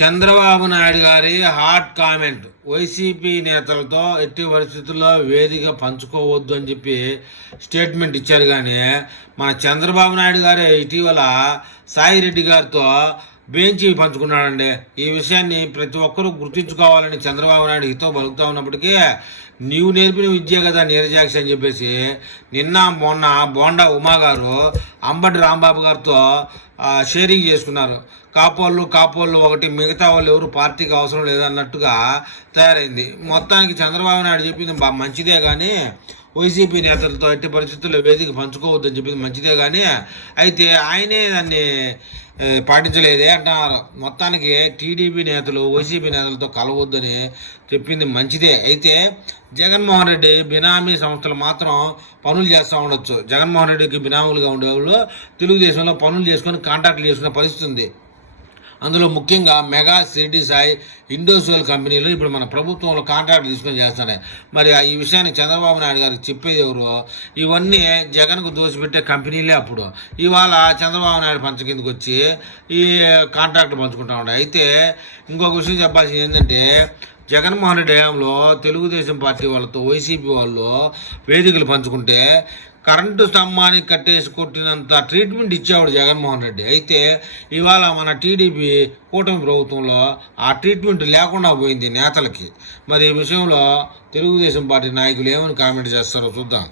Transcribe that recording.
చంద్రబాబు నాయుడు గారి hot comment. YCP నేతలతో ఎట్టి పరిస్థితుల్లో వేదిక పంచుకోవద్దు అని చెప్పి స్టేట్మెంట్ ఇచ్చారు. కానీ మన చంద్రబాబు నాయుడు గారే ఇటీవల సాయిరెడ్డి గారితో బెంచి పంచుకున్నాడండి. ఈ విషయాన్ని ప్రతి ఒక్కరూ గుర్తుంచుకోవాలని చంద్రబాబు నాయుడు హితో పలుకుతూ ఉన్నప్పటికీ, నీవు నేర్పిన విద్య కదా నీరజాక్షి అని చెప్పేసి నిన్న మొన్న బోండా ఉమా గారు అంబటి రాంబాబు గారితో షేరింగ్ చేసుకున్నారు. కాపోళ్ళు ఒకటి, మిగతా వాళ్ళు ఎవరు పార్టీకి అవసరం లేదన్నట్టుగా తయారైంది. మొత్తానికి చంద్రబాబు నాయుడు చెప్పింది మంచిదే కానీ వైసీపీ నేతలతో ఎట్టి పరిస్థితుల్లో వేదిక పంచుకోవద్దని చెప్పింది మంచిదే కానీ అయితే ఆయనే దాన్ని పాటించలేదే అంటున్నారు. మొత్తానికి టీడీపీ నేతలు వైసీపీ నేతలతో కలవద్దని చెప్పింది మంచిదే. అయితే జగన్మోహన్ రెడ్డి బినామీ సంస్థలు మాత్రం పనులు చేస్తూ ఉండొచ్చు. జగన్మోహన్ రెడ్డికి బినాములుగా ఉండేవాళ్ళు తెలుగుదేశంలో పనులు చేసుకొని కాంట్రాక్ట్లు చేసుకునే పరిస్థితి ఉంది. అందులో ముఖ్యంగా మెగా, సిటీ సాయి, ఇండోసోల్ కంపెనీలు ఇప్పుడు మన ప్రభుత్వంలో కాంట్రాక్ట్ తీసుకొని చేస్తాయి. మరి ఈ విషయాన్ని చంద్రబాబు నాయుడు గారికి చెప్పేది ఎవరు? ఇవన్నీ జగన్కు దోసిపెట్టే కంపెనీలే. అప్పుడు ఇవాళ చంద్రబాబు నాయుడు పంచ కిందకి వచ్చి ఈ కాంట్రాక్ట్ పంచుకుంటా ఉన్నాయి. అయితే ఇంకొక విషయం చెప్పాల్సింది ఏంటంటే, జగన్మోహన్ రెడ్డి హయాంలో తెలుగుదేశం పార్టీ వాళ్ళతో వైసీపీ వాళ్ళు వేదికలు పంచుకుంటే కరెంటు స్తంభానికి కట్టేసి కొట్టినంత ట్రీట్మెంట్ ఇచ్చేవాడు జగన్మోహన్ రెడ్డి. అయితే ఇవాళ మన టీడీపీ కూటమి ప్రభుత్వంలో ఆ ట్రీట్మెంట్ లేకుండా పోయింది నేతలకి. మరి ఈ విషయంలో తెలుగుదేశం పార్టీ నాయకులు ఏమని కామెంట్ చేస్తారో చూద్దాం.